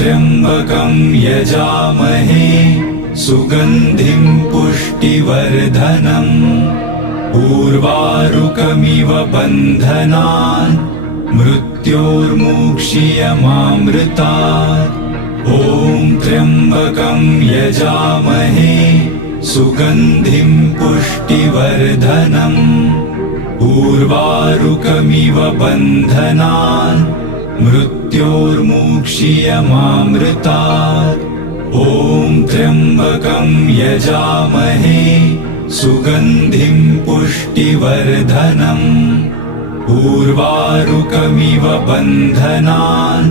त्र्यंबकं यजामहे सुगंधिं पुष्टिवर्धनम् उर्वारुकमिव बन्धनान् मृत्योर्मुक्षीयमामृतात्। ॐ त्र्यंबकं यजामहे सुगंधिं पुष्टिवर्धनम् उर्वारुकमिव बन्धनान् मृत्योर्मुक्षीयमामृतात्। ॐ त्र्यंबकं यजामहे सुगंधिं पुष्टिवर्धनम् उर्वारुकमिव बन्धनान्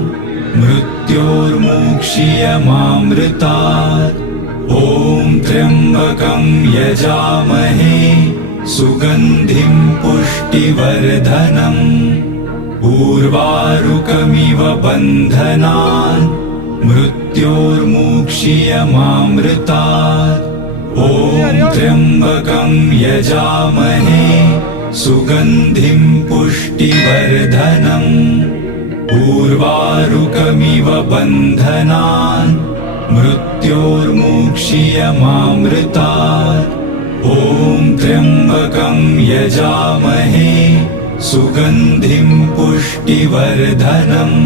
मृत्योर्मुक्षीयमामृतात्। ॐ त्र्यंबकं यजामहे सुगंधिं पुष्टिवर्धनम् उर्वारुकमिव बन्धनान् मृत्योर्मुक्षीयमामृतात्। ॐ त्र्यंबकं यजामहे सुगंधिं पुष्टिवर्धनम् उर्वारुकमिव बन्धनान् मृत्योर्मुक्षीयमामृतात्। ॐ त्र्यंबकं यजामहे सुगंधिं पुष्टिवर्धनम्